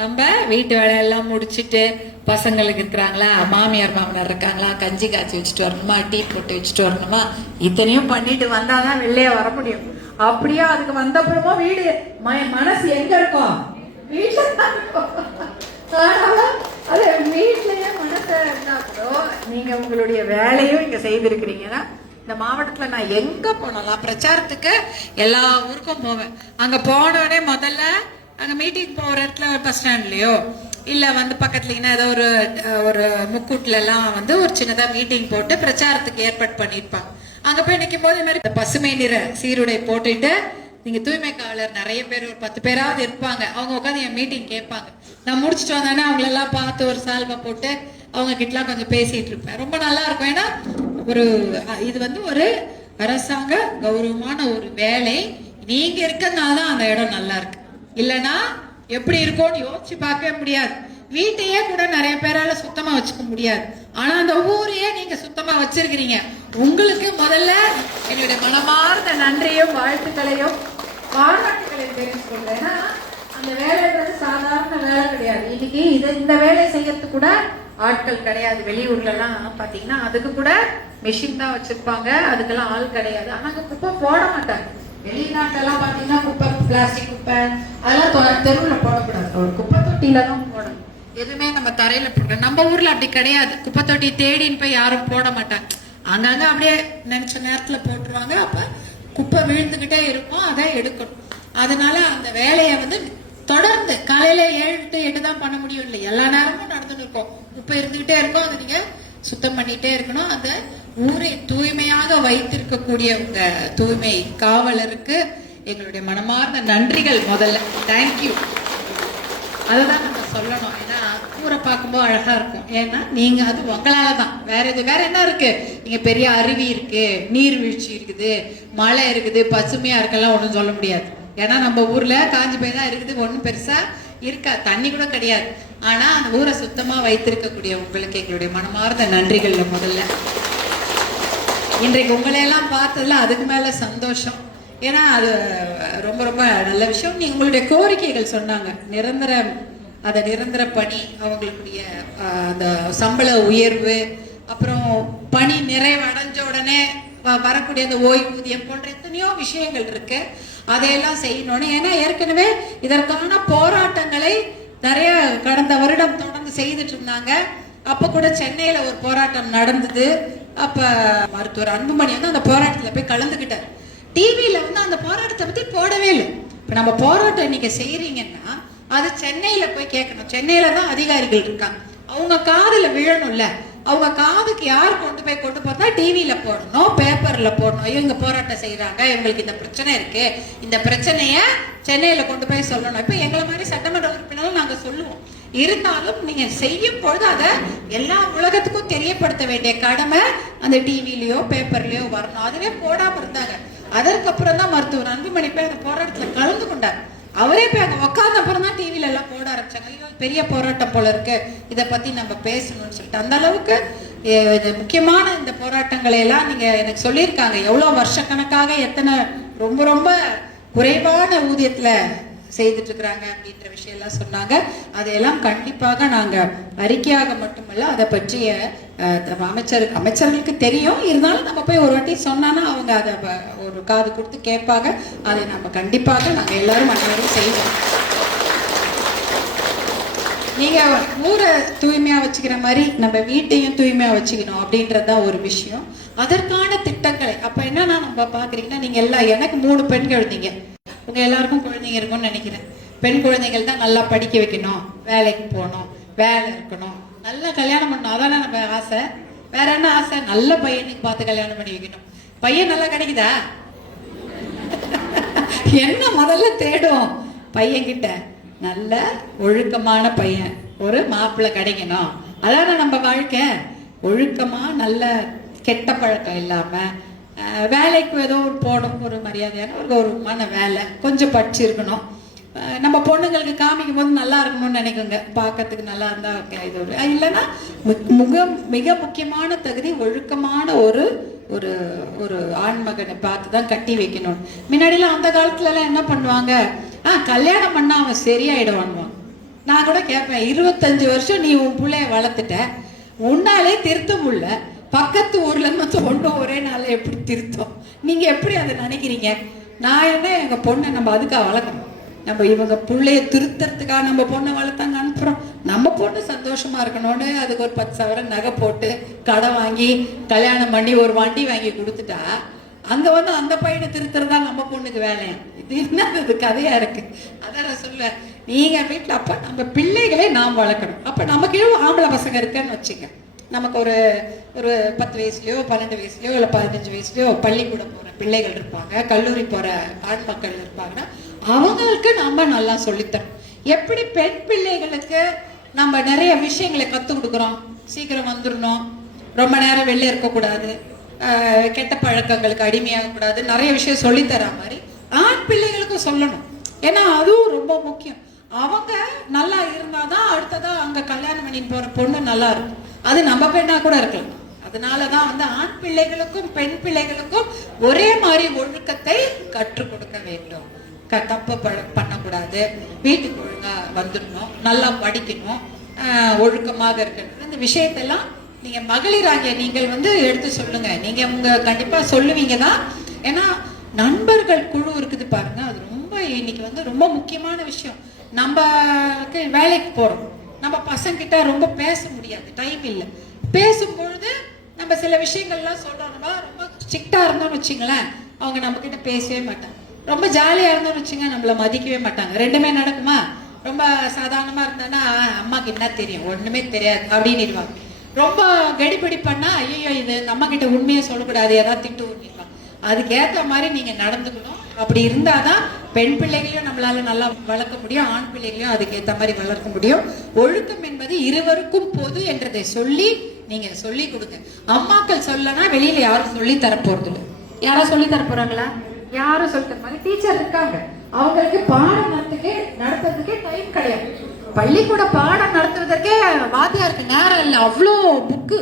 நம்ம வீட்டு வேலையெல்லாம் முடிச்சுட்டு பசங்களுக்கு இருக்கிறாங்களா, மாமியார் மாமனார் இருக்காங்களா, கஞ்சி காய்ச்சி வச்சுட்டு வரணுமா, டீ போட்டு வச்சுட்டு வரணுமா, இத்தனையும் பண்ணிட்டு வந்தாதான் வெளியே வர முடியும். அப்படியே அதுக்கு வந்தப்புறமா வீடு மனசு எங்க இருக்கும்? வீட்டுல தான் இருக்கும். அது வீட்லயே மனசை இருந்தா கூட நீங்க உங்களுடைய வேலையும் இங்க செய்திருக்கிறீங்கன்னா, இந்த மாவட்டத்துல நான் எங்க போனாலும் பிரச்சாரத்துக்கு எல்லா ஊருக்கும் போவேன். அங்க போனோடனே முதல்ல அங்கே மீட்டிங் போகிற இடத்துல பஸ் ஸ்டாண்ட்லேயோ இல்லை பக்கத்துலன்னா ஏதோ ஒரு முக்கூட்லலாம் ஒரு சின்னதாக மீட்டிங் போட்டு பிரச்சாரத்துக்கு ஏற்பாடு பண்ணியிருப்பாங்க. அங்கே போய் நிற்கும் போது இந்த மாதிரி பசுமை நிற சீருடை போட்டுட்டு நீங்கள் தூய்மை காவலர் நிறைய பேர் ஒரு 10 பேராவது இருப்பாங்க. அவங்க உட்காந்து என் மீட்டிங் கேட்பாங்க. நான் முடிச்சுட்டு வந்தேன்னா அவங்களெல்லாம் பார்த்து ஒரு சால்வை போட்டு அவங்க கிட்டலாம் கொஞ்சம் பேசிகிட்டு இருப்பேன். ரொம்ப நல்லா இருக்கும். ஏன்னா இது ஒரு அரசாங்க கௌரவமான ஒரு வேலை. நீங்கள் இருக்கிறதுனால தான் அந்த இடம் நல்லா இருக்கு. இல்லைன்னா எப்படி இருக்கும்னு யோசிச்சு பார்க்கவே முடியாது. வீட்டையே கூட நிறைய பேரால சுத்தமா வச்சுக்க முடியாது. ஆனா அந்த ஊரையே நீங்க சுத்தமா வச்சிருக்கிறீங்க. உங்களுக்கு முதல்ல என்னுடைய மனமார்ந்த நன்றியும் வாழ்த்துக்களையும் பாராட்டுகளையும் தெரிவித்துக் கொள்றேன். ஏன்னா அந்த வேலைன்றது சாதாரண வேலை கிடையாது. இன்னைக்கு இந்த வேலையை செய்யறதுக்கு கூட ஆட்கள் கிடையாது. வெளியூர்ல எல்லாம் பாத்தீங்கன்னா அதுக்கு கூட மிஷின் தான் வச்சிருப்பாங்க. அதுக்கெல்லாம் ஆள் கிடையாது. ஆனா அங்க குப்பை போட மாட்டாங்க. வெளிநாட்டெல்லாம் பாத்தீங்கன்னா குப்பை, பிளாஸ்டிக் குப்பை அதெல்லாம் தெருவில் போடக்கூடாது. ஒரு குப்பை தொட்டியில தான் போடணும். எதுவுமே நம்ம தரையில போடணும். நம்ம ஊர்ல அப்படி கிடையாது. குப்பை தொட்டி தேடின்னு போய் யாரும் போட மாட்டாங்க. அங்கங்க அப்படியே நினைச்ச நேரத்துல போட்டுருவாங்க. அப்ப குப்பை விழுந்துகிட்டே இருக்கும், அதை எடுக்கணும். அதனால அந்த வேலையை தொடர்ந்து காலையில 7 to 8 தான் பண்ண முடியும். இல்லை, எல்லா நேரமும் நடந்துட்டு இருக்கும். குப்பை இருந்துகிட்டே இருக்கும். அதை நீங்க சுத்தம் பண்ணிட்டே இருக்கணும். அந்த ஊரை தூய்மையாக வைத்திருக்கக்கூடிய உங்க தூய்மை காவலருக்கு எங்களுடைய மனமார்ந்த நன்றிகள். முதல்ல தேங்க்யூ. அதுதான் நம்ம சொல்லணும். ஏன்னா ஊரை பார்க்கும்போது அழகா இருக்கும். ஏன்னா நீங்க அது உங்களால தான். வேற என்ன இருக்கு? இங்க பெரிய அருவி இருக்கு, நீர்வீழ்ச்சி இருக்குது, மழை இருக்குது, பசுமையா இருக்கெல்லாம் ஒன்றும் சொல்ல முடியாது. ஏன்னா நம்ம ஊர்ல காஞ்சி போய் தான் இருக்குது. ஒன்றும் பெருசா இருக்கா, தண்ணி கூட கிடையாது. ஆனா அந்த ஊரை சுத்தமா வைத்திருக்கக்கூடிய உங்களுக்கு எங்களுடைய மனமார்ந்த நன்றிகள். முதல்ல இன்றைக்கு உங்களையெல்லாம் பார்த்ததுல அதுக்கு மேல சந்தோஷம். ஏன்னா அது ரொம்ப ரொம்ப நல்ல விஷயம். நீங்க உங்களுடைய கோரிக்கைகள் சொன்னாங்க. நிரந்தர பணி, அவங்களுடைய அந்த சம்பள உயர்வு, அப்புறம் பணி நிறைவடைஞ்ச உடனே வரக்கூடிய அந்த ஓய்வூதியம் போன்ற எத்தனையோ விஷயங்கள் இருக்கு. அதையெல்லாம் செய்யணும்னு. ஏன்னா ஏற்கனவே இதற்கான போராட்டங்களை நிறைய கடந்த வருடம் தொடர்ந்து செய்துட்டு இருந்தாங்க. அப்ப கூட சென்னையில ஒரு போராட்டம் நடந்தது. அப்ப மருத்துவர் அன்புமணி அந்த போராட்டத்துல போய் கலந்துகிட்டார். டிவியில அந்த போராட்டத்தை பத்தி போடவே இல்லை. இப்ப நம்ம போராட்டம் இன்னைக்கு செய்யறீங்கன்னா அது சென்னையில போய் கேட்கணும். சென்னையில தான் அதிகாரிகள் இருக்காங்க. அவங்க காதுல விழணும்ல. அவங்க காதுக்கு யார் கொண்டு போறதா டிவியில போடணும், பேப்பர்ல போடணும். இவங்க போராட்டம் செய்யறாங்க, இவங்களுக்கு இந்த பிரச்சனை இருக்கு, இந்த பிரச்சனைய சென்னையில கொண்டு போய் சொல்லணும். இப்ப எங்களை மாதிரி சட்டமன்ற உறுப்பினரும் நாங்க சொல்லுவோம். இருந்தாலும் நீங்க செய்யும் பொழுது அதை எல்லா உலகத்துக்கும் தெரியப்படுத்த வேண்டிய கடமை அந்த டிவிலயோ பேப்பர்லயோ வரணும். அதுவே போடாம இருந்தாங்க. அதற்கப்புறம் தான் மருத்துவர் அன்புமணி போய் அந்த போராட்டத்துல கலந்து கொண்டார். அவரே போய் அங்க உட்கார்ந்த அப்புறம் தான் டிவில எல்லாம் போட ஆரம்பிச்சாங்க. ஐயோ பெரிய போராட்டம் போல இருக்கு, இதை பத்தி நம்ம பேசணும்னு சொல்லிட்டு. அந்த அளவுக்கு முக்கியமான இந்த போராட்டங்களை எல்லாம் நீங்க எனக்கு சொல்லியிருக்காங்க. எவ்வளவு வருஷக்கணக்காக எத்தனை ரொம்ப ரொம்ப குறைவான ஊதியத்துல செய்துட்டு இருக்கிறாங்க அப்படின்ற விஷயம் எல்லாம் சொன்னாங்க. அதையெல்லாம் கண்டிப்பாக நாங்க அறிக்கையாக மட்டுமல்ல, அதை பற்றிய அமைச்சர்களுக்கு தெரியும். இருந்தாலும் நம்ம போய் ஒரு வாட்டி சொன்னா அவங்க அதை ஒரு காது கொடுத்து கேட்பாங்க. அதை நம்ம கண்டிப்பாக நாங்க எல்லாரும் அனைவரும் செய்வோம். நீங்க ஊரை தூய்மையா வச்சுக்கிற மாதிரி நம்ம வீட்டையும் தூய்மையா வச்சுக்கணும் அப்படின்றதுதான் ஒரு விஷயம். அதற்கான திட்டங்களை அப்ப என்னன்னா நம்ம பாக்குறீங்கன்னா, நீங்க எல்லாம் எனக்கு 3 பெண் குழந்தைங்க. உங்க எல்லாருக்கும் குழந்தைங்க இருக்கும்னு நினைக்கிறேன். பெண் குழந்தைகள் தான் நல்லா படிக்க வைக்கணும், வேலைக்கு போகணும், வேலை இருக்கணும், நல்லா கல்யாணம் பண்ணணும். அதான நம்ம ஆசை. வேற என்ன ஆசை? நல்ல பையனுக்கு பார்த்து கல்யாணம் பண்ணி வைக்கணும். பையன் நல்லா கிடைக்குதா? என்ன முதல்ல தேடும் பையன்கிட்ட? நல்ல ஒழுக்கமான பையன், ஒரு மாப்பிள்ளை கிடைக்கணும். அதான நம்ம வாழ்க்கை. ஒழுக்கமா, நல்ல கெட்ட பழக்கம் இல்லாம, வேலைக்கு ஏதோ ஒரு போகணும், ஒரு மரியாதையான ஒரு கௌரவமான வேலை, கொஞ்சம் படிச்சிருக்கணும். நம்ம பொண்ணுங்களுக்கு காமிக்கும் போது நல்லா இருக்கணும்னு நினைக்குங்க. பார்க்கறதுக்கு நல்லா இருந்தா இது ஒரு இல்லைன்னா மிக முக்கியமான தகுதி ஒழுக்கமான ஒரு ஒரு ஒரு ஆண்மகனை பார்த்து தான் கட்டி வைக்கணும். முன்னாடிலாம் அந்த காலத்துல எல்லாம் என்ன பண்ணுவாங்க, கல்யாணம் பண்ணா அவன் சரியாயிடுவான்வான். நான் கூட கேட்பேன், 25 வருஷம் நீ உன் பிள்ளைய வளர்த்துட்ட, உன்னாலே திருத்த முடியல, பக்கத்து ஊர்ல இருந்து ஒன்று ஒரே நாள் எப்படி திருத்தம்? நீங்க எப்படி அதை நினைக்கிறீங்க? நான் என்ன, எங்க பொண்ணை நம்ம அதுக்காக வளர்க்கணும்? நம்ம இவங்க பிள்ளைய திருத்தறதுக்காக நம்ம பொண்ணை வளர்த்தாங்க அனுப்புறோம். நம்ம பொண்ணு சந்தோஷமா இருக்கணும்னு அதுக்கு ஒரு 10 சவரன் நகை போட்டு கடை வாங்கி கல்யாணம் பண்ணி ஒரு வண்டி வாங்கி கொடுத்துட்டா, அங்க வந்து அந்த பையனை திருத்துறதா நம்ம பொண்ணுக்கு வேலையா? இது என்னது கதையா இருக்கு? அதான் நான் சொல்லுவேன், நீங்க வீட்டுல அப்ப நம்ம பிள்ளைகளை நாம் வளர்க்கணும். அப்ப நமக்கு ஆம்பளை பசங்க இருக்குன்னு வச்சுங்க, நமக்கு ஒரு 10 வயசுலயோ 12 வயசுலயோ இல்லை 15 வயசுலயோ பள்ளிக்கூடம் போற பிள்ளைகள் இருப்பாங்க, கல்லூரி போற ஆண் மக்கள் இருப்பாங்கன்னா அவங்களுக்கு நம்ம நல்லா சொல்லித்தரோம். எப்படி பெண் பிள்ளைகளுக்கு நம்ம நிறைய விஷயங்களை கற்றுக் கொடுக்குறோம், சீக்கிரம் வந்துடணும், ரொம்ப நேரம் வெளில இருக்கக்கூடாது, கெட்ட பழக்கங்களுக்கு அடிமையாகக்கூடாது, நிறைய விஷயம் சொல்லித்தர மாதிரி ஆண் பிள்ளைகளுக்கும் சொல்லணும். ஏன்னா அதுவும் ரொம்ப முக்கியம். அவங்க நல்லா இருந்தாதான் அடுத்ததா அங்க கல்யாணம் பண்ணி போற பொண்ணு நல்லா இருக்கும். அது நம்ம பெண்ணா கூட இருக்கலாம். அதனாலதான் வந்து ஆண் பிள்ளைகளுக்கும் பெண் பிள்ளைகளுக்கும் ஒரே மாதிரி ஒழுக்கத்தை கற்றுக் கொடுக்க வேண்டும். தப்பு பண்ணக்கூடாது, வீட்டுக்கு ஒழுங்கா வந்துடணும், நல்லா படிக்கணும், ஒழுக்கமாக இருக்கணும். இந்த விஷயத்தெல்லாம் நீங்க மகளிராகிய நீங்கள் வந்து எடுத்து சொல்லுங்க. நீங்க உங்க கண்டிப்பா சொல்லுவீங்க தான். ஏன்னா நண்பர்கள் குழு இருக்குது பாருங்க, அது ரொம்ப இன்னைக்கு வந்து ரொம்ப முக்கியமான விஷயம். நம்ம வேலைக்கு போறோம், நம்ம பசங்க கிட்ட ரொம்ப பேச முடியாது, டைம் இல்லை. பேசும்பொழுது நம்ம சில விஷயங்கள்லாம் சொல்றோம்னா, ரொம்ப ஸ்ட்ரிக்டா இருந்தோம்னு வச்சுங்களேன், அவங்க நம்ம கிட்ட பேசவே மாட்டாங்க. ரொம்ப ஜாலியா இருந்தோம்னு வச்சுங்க, நம்மள மதிக்கவே மாட்டாங்க. ரெண்டுமே நடக்குமா? ரொம்ப சாதாரணமா இருந்தானா அம்மாக்கு என்ன தெரியும், ஒண்ணுமே தெரியாது அப்படின்னு. ரொம்ப கடிபிடி பண்ணா ஐயோ இது நம்ம கிட்ட உண்மையை சொல்லக்கூடாது, ஏதாவது திட்டு ஊட்டிருப்பாங்க. அதுக்கேற்ற மாதிரி நீங்க நடந்துக்கணும். அப்படி இருந்தாதான் பெண் பிள்ளைகளையும் நம்மளால நல்லா வளர்க்க முடியும், ஆண் பிள்ளைகளையும் அதுக்கேற்ற மாதிரி வளர்க்க முடியும். ஒழுக்கம் என்பது இருவருக்கும் பொது என்றதை சொல்லி நீங்க சொல்லி கொடுங்க. அம்மாக்கள் சொல்லனா வெளியில யாரும் சொல்லி தரப்போறது இல்லை. யாரும் சொல்லி தர போறாங்களா? யாரும் சொல்லி தர மாதிரி டீச்சர் இருக்காங்க, அவங்களுக்கு பாடம் நடத்துறதுக்கே டைம் கிடையாது. பள்ளிக்கூட பாடம் நடத்துவதற்கே வாத்தியாருக்கு நேரம் இல்லை, அவ்வளோ புக்கு.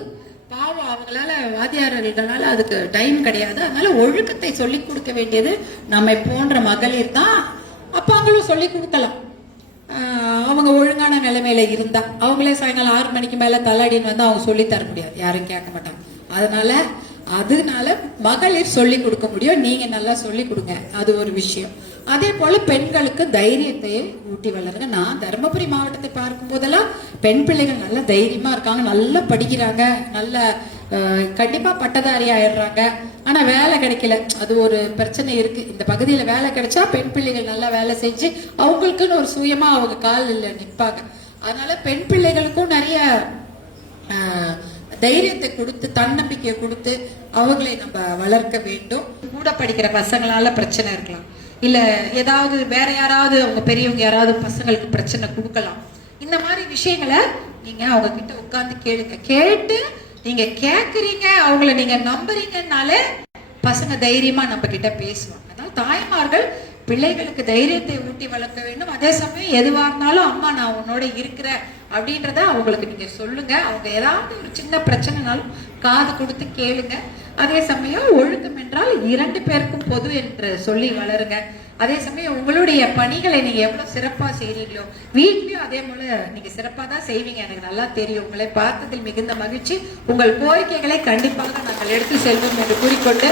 பாவம், அவங்களால வாத்தியார்களால அதுக்கு டைம் கிடையாது. அதனால ஒழுக்கத்தை சொல்லி கொடுக்க வேண்டியது நம்ம போன்ற மகளிர் தான். அப்பாங்களும் சொல்லி கொடுக்கலாம், அவங்க ஒழுங்கான நிலைமையில இருந்தா. அவங்களே சாயங்காலம் 6 மணிக்கு மேல தள்ளாடின்னு வந்து அவங்க சொல்லி தர முடியாது, யாரும் கேட்க மாட்டாங்க. அதனால மகளிர் சொல்லி கொடுக்க முடியும், நீங்க நல்லா சொல்லி கொடுங்க, அது ஒரு விஷயம். அதே போல பெண்களுக்கு தைரியத்தை ஊட்டி வளருங்க. நான் தருமபுரி மாவட்டத்தை பார்க்கும் போதெல்லாம் பெண் பிள்ளைகள் நல்ல தைரியமா இருக்காங்க, நல்லா படிக்கிறாங்க, நல்ல கண்டிப்பா பட்டதாரி ஆயிடுறாங்க. ஆனா வேலை கிடைக்கல, அது ஒரு பிரச்சனை இருக்கு. இந்த பகுதியில வேலை கிடைச்சா பெண் பிள்ளைகள் நல்லா வேலை செஞ்சு அவங்களுக்குன்னு ஒரு சுயமா அவங்க காலில் நிற்பாங்க. அதனால பெண் பிள்ளைகளுக்கும் நிறைய தைரியத்தை கொடுத்து தன்னம்பிக்கையை கொடுத்து அவங்களை நம்ம வளர்க்க வேண்டும். கூட படிக்கிற பசங்களால பிரச்சனை இருக்கலாம், இல்ல ஏதாவது வேற யாராவது அவங்க பெரியவங்க யாராவது பசங்களுக்கு பிரச்சனை கொடுக்கலாம். இந்த மாதிரி விஷயங்களை நீங்க அவங்க கிட்ட உட்கார்ந்து கேளுங்க. கேட்டு நீங்க கேக்குறீங்க, அவங்கள நீங்க நம்புறீங்கன்னாலே பசங்க தைரியமா நம்ம கிட்ட பேசுவாங்க. அதனால தாய்மார்கள் பிள்ளைகளுக்கு தைரியத்தை ஊட்டி வளர்க்க வேண்டும். அதே சமயம் எதுவா இருந்தாலும் அம்மா நான் உன்னோட இருக்கிறேன் அப்படின்றத அவங்களுக்கு நீங்க சொல்லுங்க. அவங்க ஏதாவது ஒரு சின்ன பிரச்சனைனாலும் காது கொடுத்து கேளுங்க. அதே சமயம் ஒழுக்கம் என்றால் 2 பேருக்கும் பொது என்று சொல்லி வளருங்க. அதே சமயம் உங்களுடைய பணிகளை நீங்க எவ்வளவு சிறப்பா செய்றீங்களோ வீட்லயும் அதே போல நீங்க சிறப்பா தான் செய்வீங்க, எனக்கு நல்லா தெரியும். உங்களை பார்த்ததில் மிகுந்த மகிழ்ச்சி. உங்கள் கோரிக்கைகளை கண்டிப்பாக நாங்கள் எடுத்து செல்வோம் என்று கூறிக்கொண்டு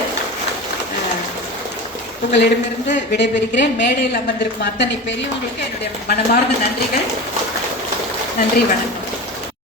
உங்களிடமிருந்து விடைபெறுகிறேன். மேடையில் அமர்ந்திருக்கும் அத்தனை பெரியவங்களுக்கு என்னுடைய மனமார்ந்த நன்றிகள். நன்றி, வணக்கம்.